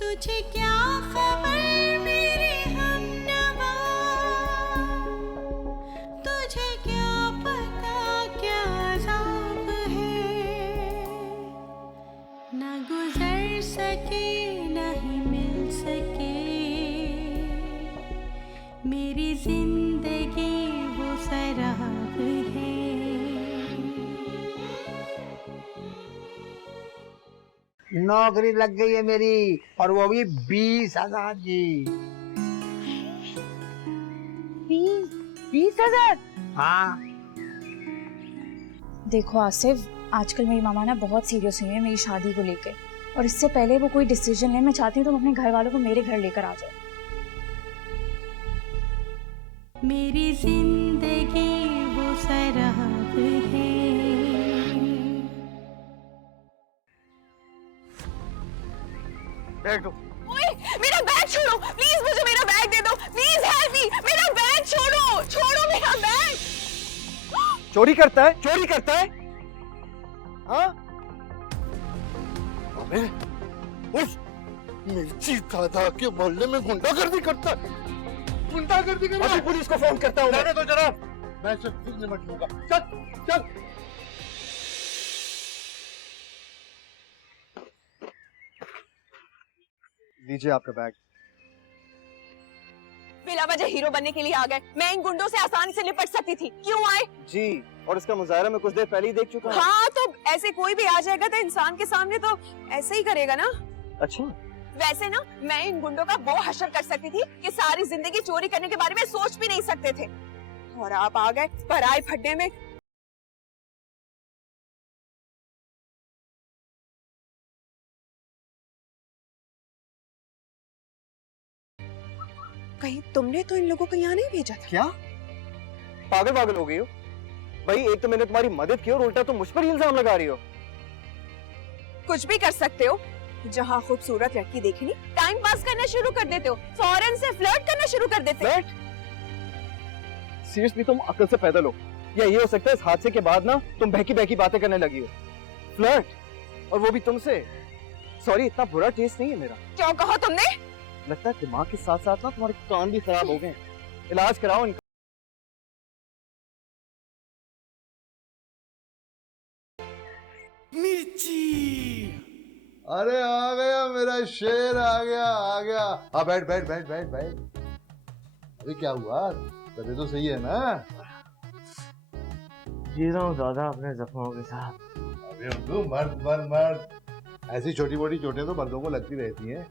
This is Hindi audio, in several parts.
तुझे क्या खबर मेरे हमनवा, तुझे क्या पता क्या अज़ाब है, न गुजर सके न ही मिल सके मेरी जिंदगी वो सराब है। नौकरी लग गई है मेरी, और वो भी 20,000 की। 20,000? हाँ। देखो आसिफ, आजकल मेरी मामा ना बहुत सीरियस हुई है मेरी शादी को लेकर, और इससे पहले वो कोई डिसीजन ले, मैं चाहती हूँ तुम अपने घर वालों को मेरे घर लेकर आ जाओ। मेरी जिंदगी वो सराब है। बैठ दो। ओए, मेरा बैग छोड़ो प्लीज, मुझे मेरा बैग दे दो प्लीज, हेल्प मी, मेरा बैग छोड़ो, छोड़ो मेरा बैग। चोरी करता है, चोरी करता है। हाँ? अबे, उस मिर्ची दादा के मोहल्ले में गुंडागर्दी करता है। गुंडागर्दी करता है। अभी पुलिस को फोन करता हूँ। जाने दो जनाब, मैं इसे खुद निपट लूंगा। चल चल। लीजिए आपका बैग। बिला वजह हीरो बनने के लिए आ गए। मैं इन गुंडों से आसानी से निपट सकती थी, क्यों आए? जी, और इसका मुजाहरा मैं कुछ देर पहले ही देख चुका हूँ। हाँ, तो ऐसे कोई भी आ जाएगा तो इंसान के सामने तो ऐसे ही करेगा ना। अच्छा, वैसे ना मैं इन गुंडों का वो हशर कर सकती थी कि सारी जिंदगी चोरी करने के बारे में सोच भी नहीं सकते थे, और आप आ गए पराई फड्डे में। कहीं तुमने तो इन लोगों को यहाँ नहीं भेजा था? क्या पागल पागल हो गई हो भाई? एक तो मैंने तुम्हारी मदद की और उल्टा तुम मुझ पर ही इल्जाम लगा रही हो। कुछ भी कर सकते हो, जहाँ खूबसूरत लड़की देखी नहीं टाइम पास करना शुरू कर देते हो, फौरन से फ्लर्ट करना शुरू कर देते हो। फ्लर्ट? सीरियसली तुम अकल से पैदल हो, या ये हो सकता है इस हादसे के बाद ना तुम बहकी बहकी बातें करने लगी हो। फ्लर्ट, और वो भी तुमसे? सॉरी, इतना बुरा टेस्ट नहीं है मेरा। क्यों कहा तुमने? लगता है दिमाग के साथ साथ ना तुम्हारे कान भी खराब हो गए। इलाज कराओ इनका। मिर्ची, अरे आ गया मेरा शेर, आ गया आ गया। हाँ बैठ बैठ बैठ बैठ बैठ। अरे क्या हुआ, तबीयत तो सही है ना? जी रहा हूँ दादा अपने जख्मों के साथ। अरे तू मर्द मर्द मर्द, ऐसी छोटी मोटी चोटें तो मर्दों को लगती रहती हैं।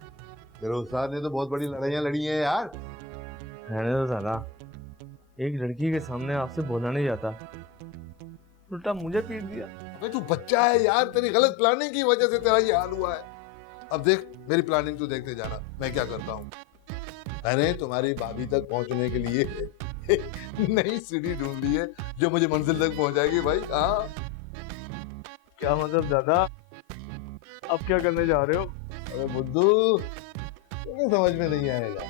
मेरे उस्ताद ने तो बहुत बड़ी लड़ाइयाँ लड़ी हैं यार। रहने दो दादा, एक लड़की के सामने आपसे बोला नहीं जाता, उल्टा मुझे पीट दिया। अबे तू बच्चा है यार, तेरी गलत प्लानिंग की वजह से तेरा ये हाल हुआ है। अब देख मेरी प्लानिंग तू देखते जाना, मैं क्या करता हूँ। मैंने तुम्हारी भाभी तक पहुंचने के लिए नई सीढ़ी ढूंढ ली है जो मुझे मंजिल तक पहुंचाएगी भाई। हाँ क्या मतलब दादा, अब क्या करने जा रहे हो? अरे बुद्धू, तुम्हें समझ में नहीं आएगा,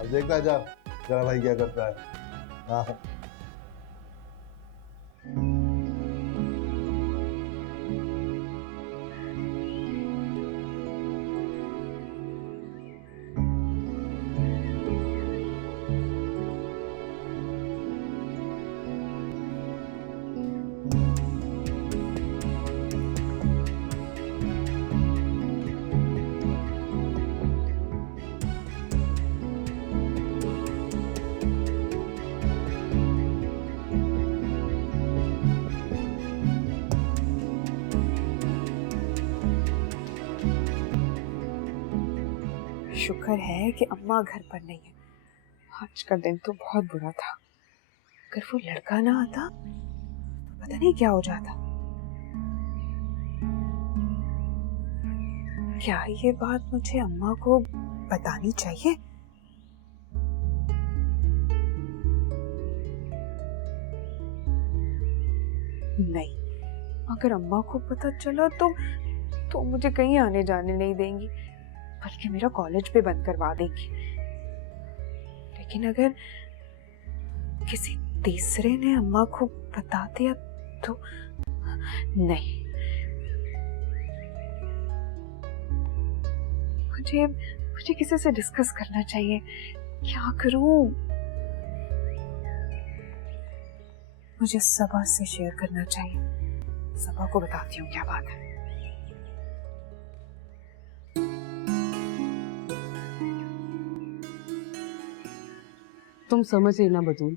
अब देखता जा तेरा भाई क्या करता है। हाँ शुक्र है कि अम्मा घर पर नहीं है। आज का दिन तो बहुत बुरा था। अगर वो लड़का ना आता तो पता नहीं क्या हो जाता। क्या ये बात मुझे अम्मा को बतानी चाहिए? नहीं, अगर अम्मा को पता चला तो मुझे कहीं आने जाने नहीं देंगी, बल्कि मेरा कॉलेज भी बंद करवा देंगी। लेकिन अगर किसी तीसरे ने अम्मा को बता दिया तो नहीं, मुझे किसी से डिस्कस करना चाहिए। क्या करूं? मुझे सबा से शेयर करना चाहिए। सबा को बताती हूँ क्या बात है। तुम समझ लेना बतूल,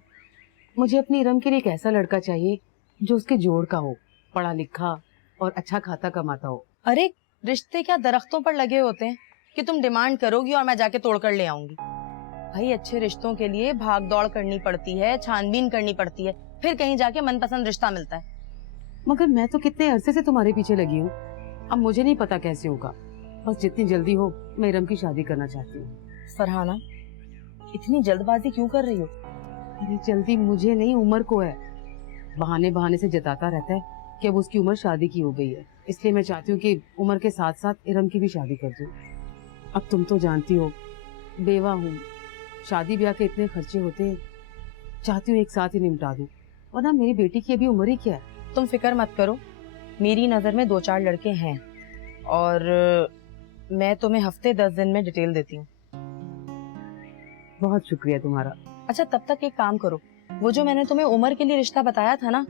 मुझे अपनी इरम के लिए एक ऐसा लड़का चाहिए जो उसके जोड़ का हो, पढ़ा लिखा और अच्छा खाता कमाता हो। अरे रिश्ते क्या दरख्तों पर लगे होते हैं कि तुम डिमांड करोगी और मैं जाके तोड़ कर ले आऊंगी। भाई अच्छे रिश्तों के लिए भाग दौड़ करनी पड़ती है, छानबीन करनी पड़ती है, फिर कहीं जाके मनपसंद रिश्ता मिलता है। मगर मैं तो कितने अरसे से तुम्हारे पीछे लगी हूँ, अब मुझे नहीं पता कैसे होगा। बस जितनी जल्दी हो मैं इरम की शादी करना चाहती हूँ। फरहाना, इतनी जल्दबाजी क्यों कर रही हो? अरे जल्दी मुझे नहीं, उमर को है। बहाने बहाने से जताता रहता है कि अब उसकी उम्र शादी की हो गई है, इसलिए मैं चाहती हूँ कि उम्र के साथ साथ इरम की भी शादी कर दूँ। अब तुम तो जानती हो, बेवा हूँ, शादी ब्याह के इतने खर्चे होते हैं, चाहती हूँ एक साथ ही निपटा दूँ, वरना मेरी बेटी की अभी उम्र ही क्या है। तुम फिक्र मत करो, मेरी नजर में 2-4 लड़के हैं और मैं तुम्हें हफ्ते 10 दिन में डिटेल देती हूँ। बहुत शुक्रिया तुम्हारा। अच्छा तब तक एक काम करो, वो जो मैंने तुम्हें उमर के लिए रिश्ता बताया था ना,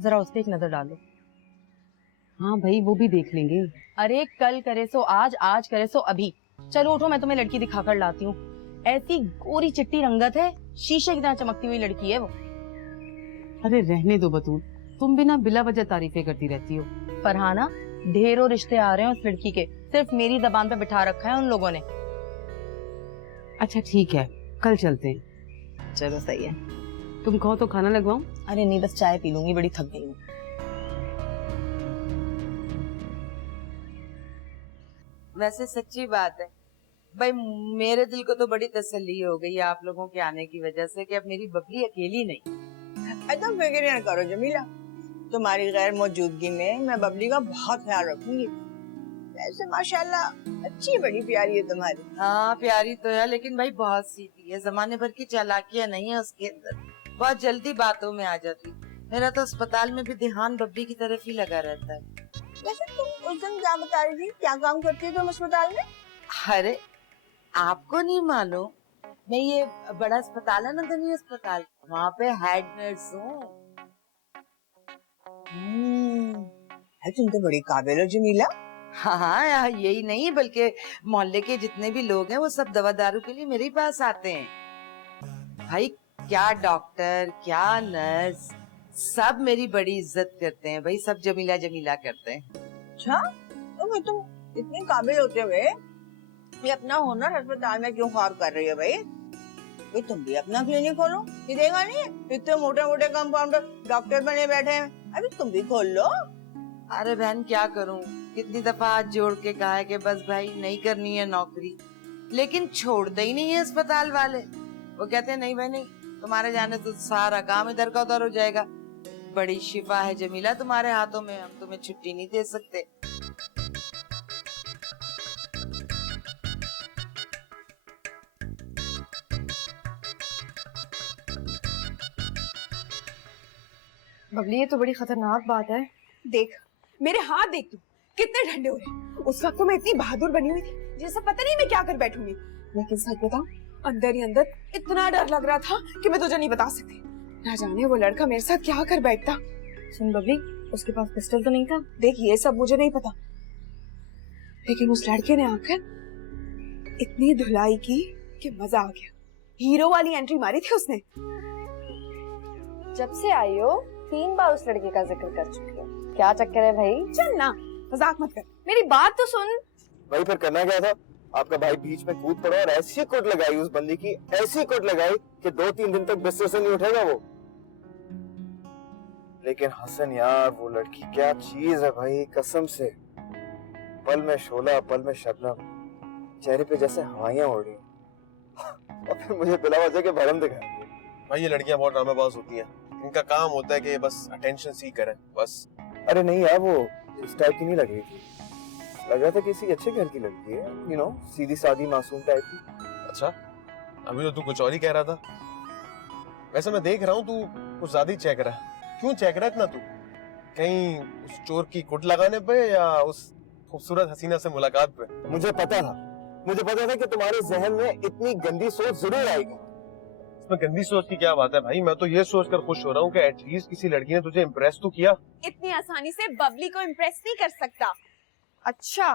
जरा उस पे एक नजर डालो। हाँ भाई, वो भी देख लेंगे। अरे कल करे सो आज, आज करे सो अभी। चलो उठो, मैं तुम्हें लड़की दिखाकर लाती हूँ। ऐसी गोरी चिट्टी रंगत है, शीशे की तरह चमकती हुई लड़की है वो। अरे रहने दो बतूल, तुम भी ना बिला वजह तारीफें करती रहती हो। फरहाना, ढेरों रिश्ते आ रहे हैं उस लड़की के, सिर्फ मेरी जबान पे बिठा रखा है उन लोगों ने। अच्छा ठीक है, कल चलते हैं। चलो सही है। तुम कहो तो खाना लगवाऊं? अरे नहीं, बस चाय पी लूंगी, बड़ी थक गई हूँ। वैसे सच्ची बात है भाई, मेरे दिल को तो बड़ी तसल्ली हो गई है आप लोगों के आने की वजह से कि अब मेरी बबली अकेली नहीं। तुम फिक्र न करो जमीला, तुम्हारी गैर मौजूदगी में मैं बबली का बहुत ख्याल रखूंगी। वैसे माशाल्लाह अच्छी बड़ी प्यारी है तुम्हारी। हाँ प्यारी तो है, लेकिन भाई बहुत सीधी है, जमाने भर की चालाकियां नहीं है उसके अंदर, बहुत जल्दी बातों में आ जाती। मेरा तो अस्पताल में भी ध्यान बब्बी की तरफ ही लगा रहता है। वैसे तुम उस दिन क्या बता रही थी, क्या काम करती है तुम अस्पताल में? अरे आपको नहीं मालूम, मैं ये बड़ा अस्पताल है ना गनी अस्पताल, वहाँ पे हेड नर्स हूँ। तुम तो बड़ी काबिल हो जमीला। हाँ यही नहीं बल्कि मोहल्ले के जितने भी लोग हैं वो सब दवा दारू के लिए मेरे ही पास आते हैं। भाई क्या डॉक्टर क्या नर्स, सब मेरी बड़ी इज्जत करते हैं भाई, सब जमीला जमीला करते हैं। अच्छा तो तुम इतनी काबिल होते हुए ये अपना हुनर अस्पताल में क्यों ख्वाब कर रही है भाई? तो तुम भी अपना क्लिनिक खोलो, ये देगा नहीं इतने मोटे मोटे कंपाउंडर डॉक्टर बने बैठे हैं, अभी तुम भी खोल लो। अरे बहन क्या करूं, कितनी दफा हाथ जोड़ के कहा है कि बस भाई नहीं करनी है नौकरी, लेकिन छोड़ते ही नहीं है अस्पताल वाले। वो कहते हैं नहीं भाई नहीं, तुम्हारे जाने तो सारा काम इधर का उधर हो जाएगा। बड़ी शिफा है जमीला तुम्हारे हाथों में, हम तुम्हें छुट्टी नहीं दे सकते। बबली ये तो बड़ी खतरनाक बात है। देख मेरे हाथ देख तू कितने ठंडे हो रहे। उस वक्त तो मैं इतनी बहादुर बनी हुई थी जैसे पता नहीं मैं क्या कर बैठूंगी, लेकिन सच बताऊं अंदर ही अंदर इतना डर लग रहा था कि मैं तुझे नहीं बता सकती। ना जाने वो लड़का मेरे साथ क्या कर बैठता। सुन बबली, उसके पास पिस्टल तो नहीं था? देख ये सब मुझे नहीं पता, लेकिन उस लड़के ने आकर इतनी धुलाई की कि मजा आ गया। हीरो वाली एंट्री मारी थी उसने। जब से आई हो 3 बार उस लड़के का जिक्र कर चुकी हो, क्या चक्कर है भाई? चल ना मजाक मत कर, मेरी बात तो सुन। भाई फिर करना क्या था? आपका भाई बीच में कूद पड़ा और ऐसी कुट लगाई उस बंदी की, ऐसी कुट लगाई कि 2-3 दिन तक बिस्तर से नहीं उठेगा वो। लेकिन हसन यार, वो लड़की क्या चीज है भाई, कसम से। पल में शोला पल में शबनम, चेहरे पे जैसे हवाइयां उड़ रही और फिर मुझे बिला वजह के भरम दिखा रही है। भाई ये लड़कियां बहुत ड्रामेबाज होती हैं, इनका काम होता है कि ये बस अटेंशन सीक करें बस। अरे नहीं यार, वो इस टाइप की नहीं लग रही थी, लग रहा था किसी अच्छे घर की लड़की है, यू नो, सीधी सादी मासूम टाइप की। अच्छा अभी तो तू कुछ और ही कह रहा था। वैसे मैं देख रहा हूँ तू कुछ ज्यादा ही चेक रहा है। क्यों चेक रहा है इतना तू? कहीं उस चोर की कुट लगाने पे या उस खूबसूरत हसीना से मुलाकात पे? मुझे पता था, मुझे पता था कि तुम्हारे जहन में इतनी गंदी सोच जरूर आएगी। इसमें गंदी सोच की क्या बात है भाई? मैं तो ये सोचकर खुश हो रहा हूँ कि एटलीस्ट किसी लड़की ने तुझे इम्प्रेस तो किया। इतनी आसानी से बबली को इम्प्रेस नहीं कर सकता। अच्छा,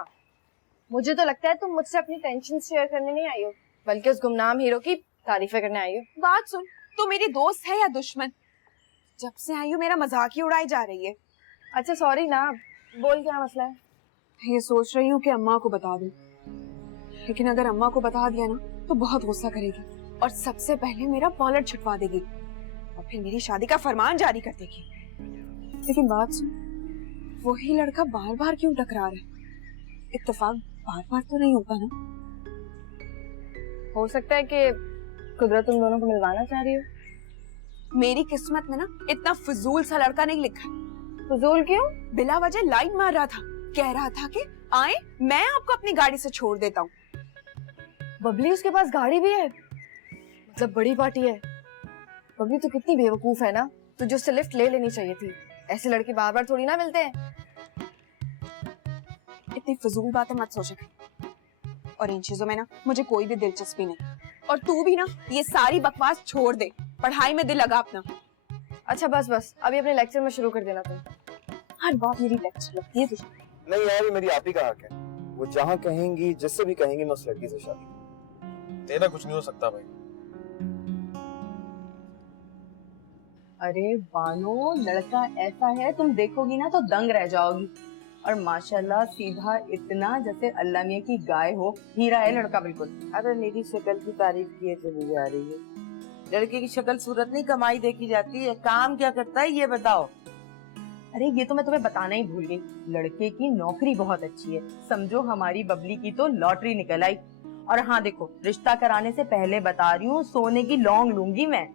मुझे तो लगता है तुम मुझसे अपनी टेंशन शेयर करने नहीं आई हो, बल्कि उस गुमनाम हीरो की तारीफें करने आई हो। बात सुन, तू मेरी दोस्त है या दुश्मन? जब से आई हूँ मेरा मजाक ही उड़ाई जा रही है। अच्छा सॉरी ना, बोल क्या मसला है? ये सोच रही हूँ कि अम्मा को बता दूं, लेकिन अगर अम्मा को बता दिया ना तो बहुत गुस्सा करेगी और सबसे पहले मेरा कॉलर छुटवा देगी और फिर मेरी शादी का फरमान जारी कर देगी। लेकिन बात सुन, वही लड़का बार बार क्यों टकरा रहा है? इत्तेफाक बार बार तो नहीं होता ना? हो सकता है कि कुदरत तुम दोनों को मिलवाना चाह रही हो। मेरी किस्मत में ना इतना फजूल सा लड़का नहीं लिखा। फजूल क्यों? बिला वजह लाइन मार रहा था, कह रहा था कि आए मैं आपको अपनी गाड़ी से छोड़ देता हूँ। बबली उसके पास गाड़ी भी है, मतलब बड़ी पार्टी है। बबली तो कितनी बेवकूफ है ना, तुझे उससे लिफ्ट ले लेनी चाहिए थी। ऐसे लड़के बार बार थोड़ी ना मिलते हैं। इतनी फजूल बातें मत सोचा और इन चीजों में ना मुझे कोई भी दिलचस्पी नहीं। और तू भी ना ये सारी बकवास छोड़ दे, पढ़ाई में दिल लगा अपना। अच्छा बस बस, अभी अपने लेक्चर में शुरू कर देना तुम। हर बात मेरी लेक्चर लगती है तुझे। नहीं यार, ये मेरी आप ही का हक है। वो जहाँ कहेंगी, जिससे भी कहेंगी, मैं उस लड़की से शादी। तेरा कुछ नहीं हो सकता भाई। अरे बानो, लड़का ऐसा है तुम देखोगी ना तो दंग रह जाओगी। और माशाल्लाह सीधा इतना जैसे अल्लाह मियां की गाय हो, हीरा है लड़का बिल्कुल। अरे मेरी शक्ल की तारीफ किए चली जा रही है। लड़के की शक्ल सूरत नहीं कमाई देखी जाती है, काम क्या करता है ये बताओ। अरे ये तो मैं तुम्हें बताना ही भूल गई, लड़के की नौकरी बहुत अच्छी है। समझो हमारी बबली की तो लॉटरी निकल आई। और हाँ देखो, रिश्ता कराने से पहले बता रही हूँ, सोने की लौंग लूंगी मैं।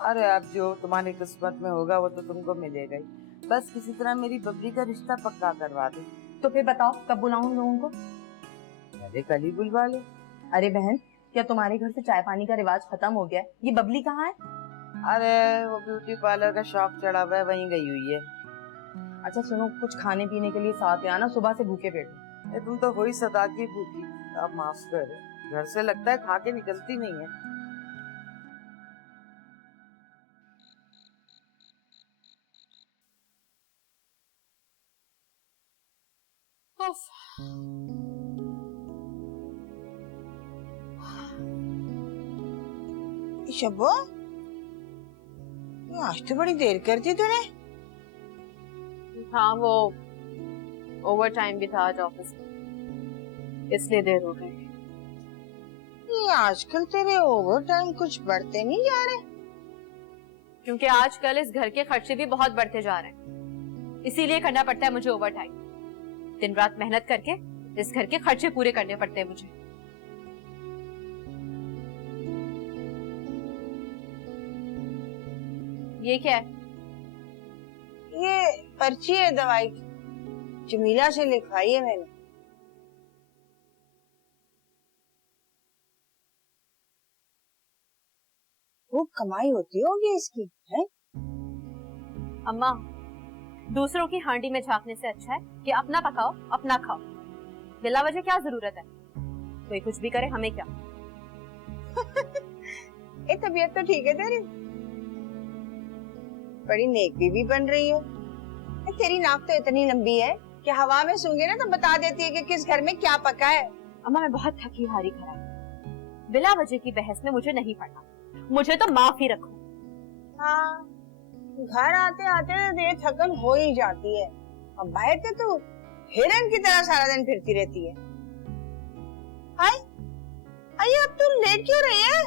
अरे अब जो तुम्हारी किस्मत में होगा वो तो तुमको मिलेगा ही। बस किसी तरह मेरी बबली का रिश्ता पक्का करवा दे। तो फिर बताओ कब बुलाऊं उन लोगों को? अरे कल ही बुलवा ले। अरे बहन, क्या तुम्हारे घर से चाय पानी का रिवाज खत्म हो गया? ये बबली कहाँ है? अरे वो ब्यूटी पार्लर का शौक चढ़ा हुआ है, वहीं गई हुई है। अच्छा सुनो, कुछ खाने पीने के लिए साथ आना, सुबह से भूखे पेट। तुम तो हो ही सदा की भूखी। आप माफ कर, घर से लगता है खा के निकलती नहीं है। शब्बो, आज तो बड़ी देर कर दी तूने। हाँ वो ओवर टाइम भी था आज ऑफिस में, इसलिए देर हो गई। ये आजकल तेरे ओवर टाइम कुछ बढ़ते नहीं जा रहे? क्योंकि आजकल इस घर के खर्चे भी बहुत बढ़ते जा रहे हैं, इसीलिए करना पड़ता है मुझे ओवर टाइम। दिन रात मेहनत करके इस घर के खर्चे पूरे करने पड़ते हैं मुझे। ये क्या है? ये पर्ची है दवाई की, जमीला से लिखवाई है मैंने। वो कमाई होती होगी इसकी, है? अम्मा, दूसरों की हांडी में झांकने से अच्छा है कि अपना पकाओ अपना खाओ। बिला वजह क्या जरूरत है? कोई कुछ भी करे हमें क्या। ये तबीयत तो ठीक है तेरी, बड़ी नेकी भी बन रही हो। तेरी नाक तो इतनी लंबी है कि हवा में सूंघे ना तो बता देती है कि किस घर में क्या पका है। अम्मा मैं बहुत थकी हारी खराब, बिला वजह की बहस में मुझे नहीं पड़ना, मुझे तो माफ ही रखो। हाँ, घर आते आते ये थकन हो ही जाती है, और बाहर तो तू हिरन की तरह सारा दिन फिरती रहती है। हाय, अरे अब तू लेट क्यों रही है?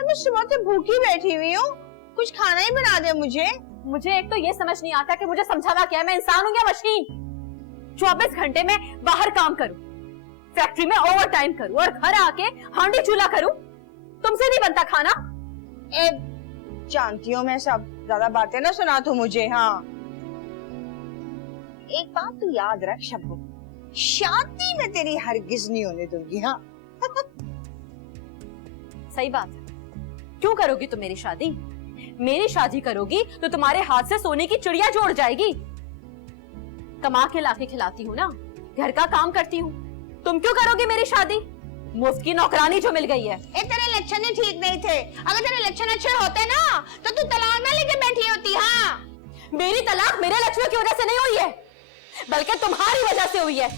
मैं सुबह से भूखी बैठी हुई हूँ, कुछ खाना ही बना दे मुझे। मुझे एक तो ये समझ नहीं आता कि मुझे समझाना क्या है, मैं इंसान हूँ या मशीन? 24 घंटे में बाहर काम करूँ, फैक्ट्री में ओवर टाइम करूँ और घर आके हांडी चूल्हा करूँ? तुमसे नहीं बनता खाना। जानती हूँ मैं सब, ज्यादा बातें ना सुना तू मुझे। हाँ, एक बात तू याद रख शब्बू, शादी में तेरी हरगिज नहीं होने दूंगी। हाँ सही बात है, क्यों करोगी तुम मेरी शादी? मेरी शादी करोगी तो तुम्हारे हाथ से सोने की चिड़िया जोड़ जाएगी। कमा के लाके खिलाती हूँ ना, घर का काम करती हूँ, तुम क्यों करोगी मेरी शादी? मुफ्त की नौकरानी जो मिल गई है। तेरे लक्षण ही ठीक नहीं थे। अगर तेरे लक्षण अच्छे होते ना तो तू तलाक ना लेके बैठी होती। हाँ, मेरी तलाक मेरे लक्षणों की वजह से नहीं हुई है, बल्कि तुम्हारी वजह से हुई है।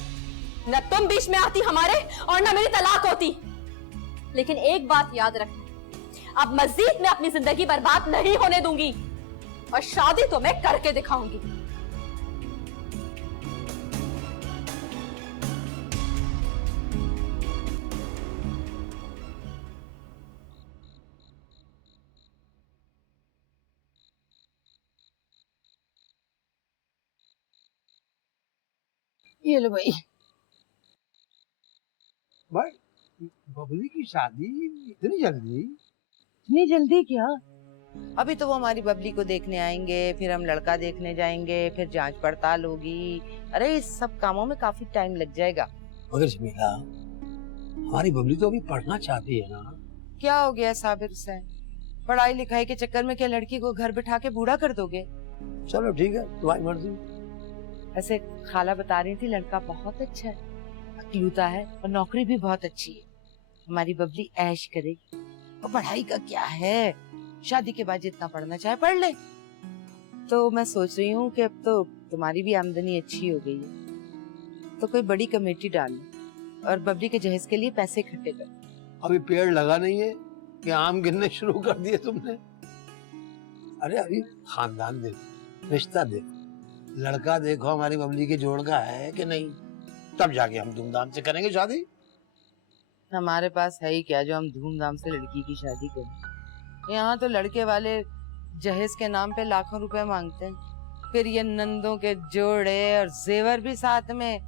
न तुम बीच में आती हमारे और न मेरी तलाक होती। लेकिन एक बात याद रखना, अब मजीद मैं अपनी जिंदगी बर्बाद नहीं होने दूंगी और शादी तो मैं करके दिखाऊंगी। ये लो भाई। भाई बबली की शादी इतनी जल्दी? इतनी जल्दी क्या? अभी तो वो हमारी बबली को देखने आएंगे, फिर हम लड़का देखने जाएंगे, फिर जांच पड़ताल होगी। अरे इस सब कामों में काफी टाइम लग जाएगा। मगर जमीला, हमारी बबली तो अभी पढ़ना चाहती है ना। क्या हो गया साबिर हुसैन, पढ़ाई लिखाई के चक्कर में क्या लड़की को घर बिठा के बूढ़ा कर दोगे? चलो ठीक है, तुम्हारी मर्जी। ऐसे खाला बता रही थी लड़का बहुत अच्छा है, अकलूता है और नौकरी भी बहुत अच्छी है। हमारी बबली ऐश करेगी। और पढ़ाई का क्या है, शादी के बाद जितना पढ़ना चाहे पढ़ ले। तो मैं सोच रही हूँ कि अब तो तुम्हारी भी आमदनी अच्छी हो गई है, तो कोई बड़ी कमेटी डाल लो और बबली के जहेज के लिए पैसे इकट्ठे कर। अभी पेड़ लगा नहीं है कि आम गिरने शुरू कर दिए तुमने? अरे अभी खानदान देखो, रिश्ता देखो, लड़का देखो हमारी बबली के जोड़ का है कि नहीं, तब जाके हम धूमधाम से करेंगे शादी। हमारे पास है ही क्या जो हम धूमधाम से लड़की की शादी करें? यहाँ तो लड़के वाले जहेज के नाम पे लाखों रुपए मांगते हैं, फिर ये नंदों के जोड़े और जेवर भी साथ में।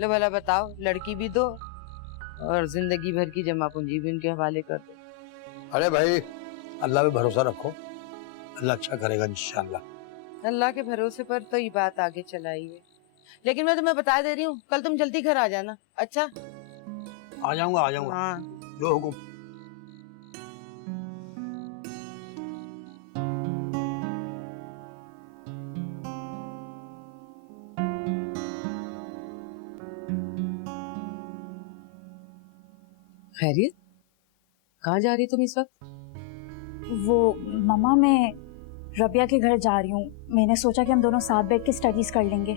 लो भला बताओ, लड़की भी दो और जिंदगी भर की जमा पूंजी भी उनके हवाले कर दो। अरे भाई, अल्लाह पे भरोसा रखो, अल्लाह अच्छा करेगा इंशाल्लाह। अल्लाह के भरोसे पर तो ये बात आगे चलाई है। लेकिन मैं तुम्हें बता दे रही हूँ, कल तुम जल्दी घर आ जाना। अच्छा? आ जाऊंगा, आ जाऊंगा। हाँ। जो हुकुम। खैरियत, कहाँ जा रही तुम इस वक्त? वो मम्मा, मैं रबिया के घर जा रही हूँ। मैंने सोचा कि हम दोनों साथ बैठ के स्टडीज कर लेंगे।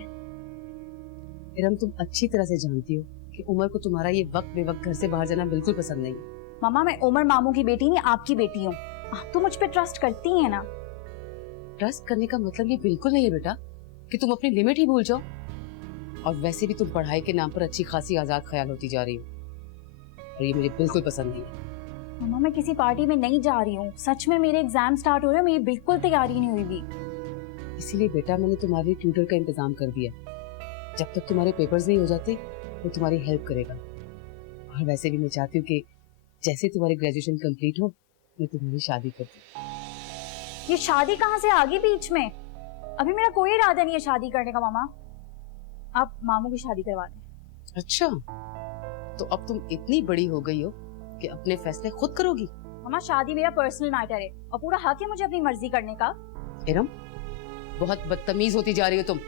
इरम, तुम अच्छी तरह से जानती हो कि उमर को तुम्हारा ये वक्त बेवक्त घर से बाहर जाना बिल्कुल पसंद नहीं। मम्मा, मैं उमर मामू की बेटी नहीं, आपकी बेटी हूँ। आप तो मुझ पे ट्रस्ट करती हैं ना। ट्रस्ट करने का मतलब ये बिल्कुल नहीं है बेटा कि तुम अपनी लिमिट ही भूल जाओ। और वैसे भी तुम पढ़ाई के नाम पर अच्छी खासी आजाद ख्याल होती जा रही हो और ये मुझे बिल्कुल पसंद नहीं है। मम्मा, मैं किसी पार्टी में नहीं जा रही हूँ। सच में मेरे एग्जाम स्टार्ट हो रहे हैं, मेरी बिल्कुल तैयारी नहीं हुई भी। इसीलिए बेटा मैंने तुम्हारे ट्यूटर का इंतजाम कर दिया। जब तक तुम्हारे पेपर्स नहीं हो जाते वो तुम्हारी हेल्प करेगा। और वैसे भी मैं चाहती हूँ कि जैसे तुम्हारी ग्रेजुएशन कंप्लीट हो मैं तुम्हारी शादी कर दूँ। ये शादी कहाँ से आ गई बीच में? अभी मेरा कोई इरादा नहीं है शादी करने का। मामा, आप मामू की शादी करवा दें। अच्छा, तो अब तुम इतनी बड़ी हो गई हो कि अपने फैसले खुद करोगी? मामा, शादी मेरा पर्सनल मैटर है और पूरा हक है मुझे अपनी मर्जी करने का। इरम, बहुत बदतमीज होती जा रही हो तुम।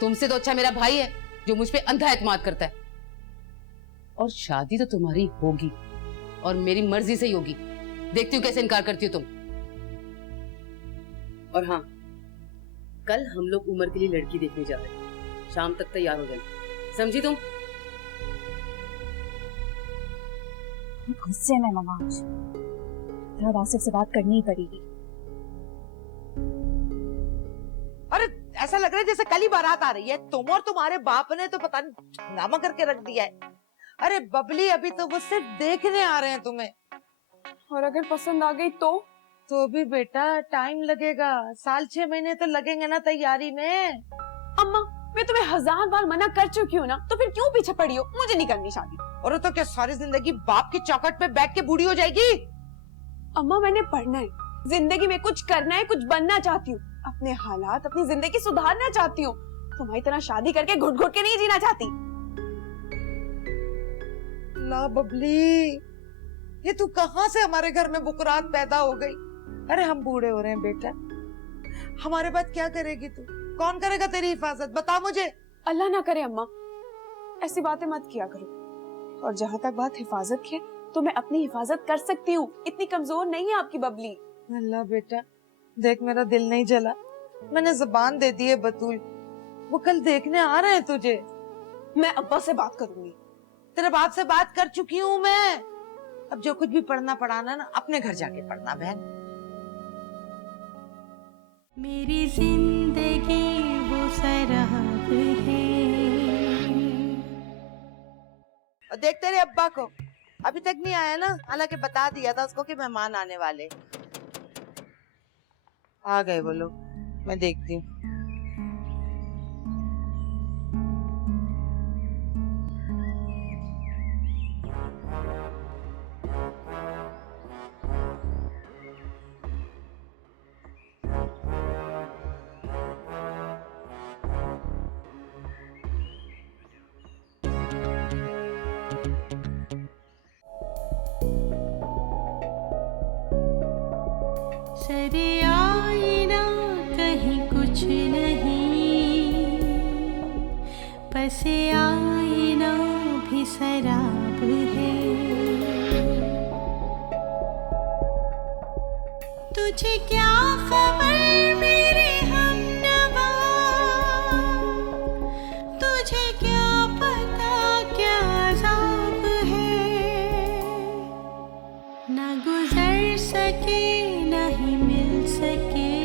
तुमसे तो अच्छा मेरा भाई है जो मुझ पे अंधा एतमाद करता है। और शादी तो तुम्हारी होगी और मेरी मर्जी से ही होगी। देखती हूँ कैसे इनकार करती हो तुम। और हाँ, कल हम लोग उमर के लिए लड़की देखने जा रहे हैं। शाम तक तैयार हो जाना, समझी तुम? गुस्से में मामा, आज अब आसिफ से बात करनी ही पड़ेगी। अरे ऐसा लग रहा है जैसे कल ही बारात आ रही है। तुम और तुम्हारे बाप ने तो पता नहीं हंगामा करके रख दिया है। अरे बबली, अभी तो वो सिर्फ देखने आ रहे हैं तुम्हें। और अगर पसंद आ गई तो भी बेटा टाइम लगेगा, 6 महीने तो लगेंगे ना तैयारी में। अम्मा, मैं तुम्हें 1000 बार मना कर चुकी हूँ ना, तो फिर क्यों पीछे पड़ी हो? मुझे नहीं करनी शादी। और तो क्या सारी जिंदगी बाप की चौखट पे बैठ के बूढ़ी हो जाएगी? अम्मा, मैंने पढ़ना है, जिंदगी में कुछ करना है, कुछ बनना चाहती हूँ, अपने हालात, अपनी जिंदगी सुधारना चाहती हूँ। तुम्हारी तरह शादी करके घुट घुट के नहीं जीना चाहती। ला बबली, ये तू कहाँ से हमारे घर में बुकरात पैदा हो गई? अरे हम बूढ़े हो रहे हैं बेटा, हमारे बाद क्या करेगी तू? कौन करेगा तेरी हिफाजत? बता मुझे। अल्लाह ना करे अम्मा, ऐसी बातें मत किया करो। और जहाँ तक बात हिफाजत की है, तो मैं अपनी हिफाजत कर सकती हूँ। इतनी कमजोर नहीं है आपकी बबली। अल्लाह बेटा, देख मेरा दिल नहीं जला। मैंने जुबान दे दी है बतूल, वो कल देखने आ रहे हैं तुझे। मैं अब्बा से बात करूंगी। तेरे बाप से बात कर चुकी हूँ मैं। अब जो कुछ भी पढ़ना पढ़ाना ना अपने घर जाके पढ़ना बहन। मेरी जिंदगी वो शराब है। और देख तेरे अब्बा को अभी तक नहीं आया ना, हालांकि बता दिया था उसको कि मेहमान आने वाले। आ गए वो लोग, मैं देखती हूँ। सरे आईना कहीं कुछ नहीं, पसे आईना भी शराब है। तुझे क्या खबर मेरे हमनवा, तुझे क्या पता क्या अज़ाब है। ना गुजर सके नहीं मिल सके,